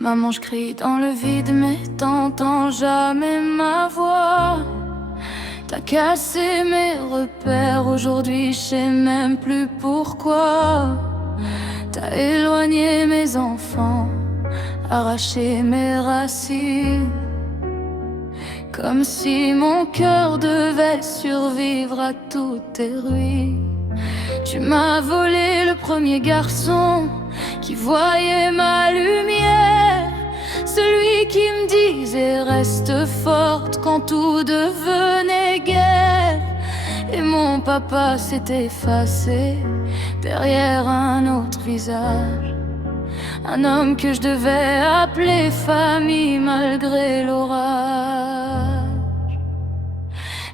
Maman, je crie dans le vide, mais t'entends jamais ma voix. T'as cassé mes repères, aujourd'hui je sais même plus pourquoi. T'as éloigné mes enfants, arraché mes racines, comme si mon cœur devait survivre à toutes tes ruines. Tu m'as volé le premier garçon qui voyait ma lumière, celui qui me disait reste forte quand tout devenait guerre. Et mon papa s'est effacé derrière un autre visage, un homme que je devais appeler famille malgré l'orage.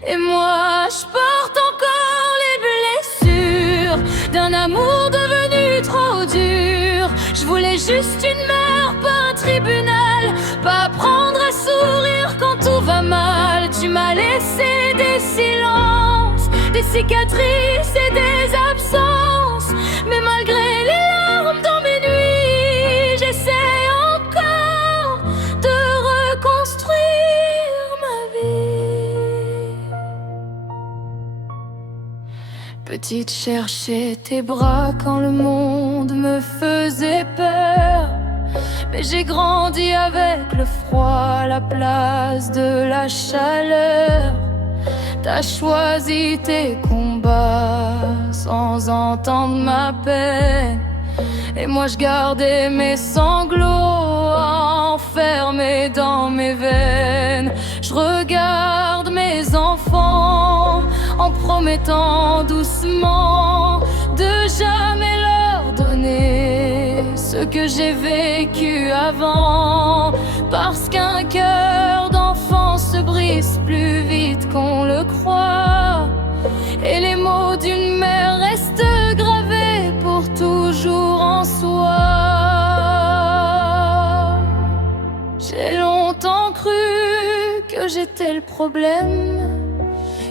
Et moi je porte encore les blessures d'un amour devenu trop dur. Je voulais juste une mère, pas un tribunal, pas apprendre à sourire quand tout va mal. Tu m'as laissé des silences, des cicatrices et des absences, mais malgré les larmes dans mes nuits, j'essaie encore de reconstruire ma vie. Petite, cherchais tes bras quand le monde me faisait peur, mais j'ai grandi avec le froid à la place de la chaleur. T'as choisi tes combats sans entendre ma peine, et moi je gardais mes sanglots enfermés dans mes veines. Je regarde mes enfants en promettant doucement de jamais leur donner ce que j'ai vécu avant, parce qu'un cœur d'enfant se brise plus vite qu'on le croit, et les mots d'une mère restent gravés pour toujours en soi. J'ai longtemps cru que j'étais le problème,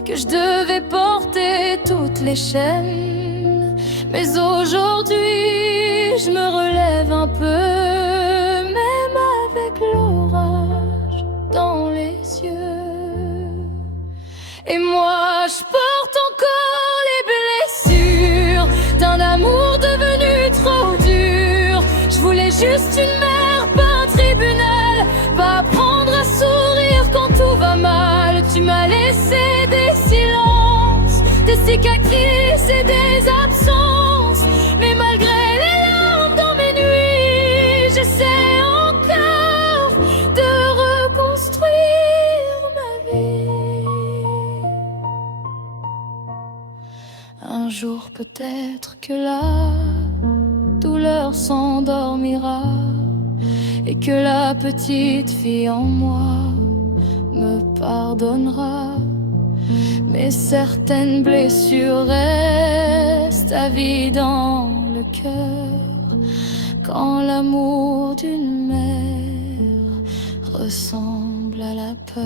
que je devais porter toutes les chaînes, mais aujourd'hui je me relève un peu, même avec l'orage dans les yeux. Et moi je porte encore les blessures d'un amour devenu trop dur. Je voulais juste une mère, pas un tribunal, pas apprendre à sourire quand tout va mal. Tu m'as laissé des silences, des cicatrices et des absences, mais malgré les larmes dans mes nuits, j'essaie encore de reconstruire ma vie. Un jour peut-être que la douleur s'endormira, et que la petite fille en moi me pardonnera, mais certaines blessures restent à vie dans le cœur quand l'amour d'une mère ressemble à la peur.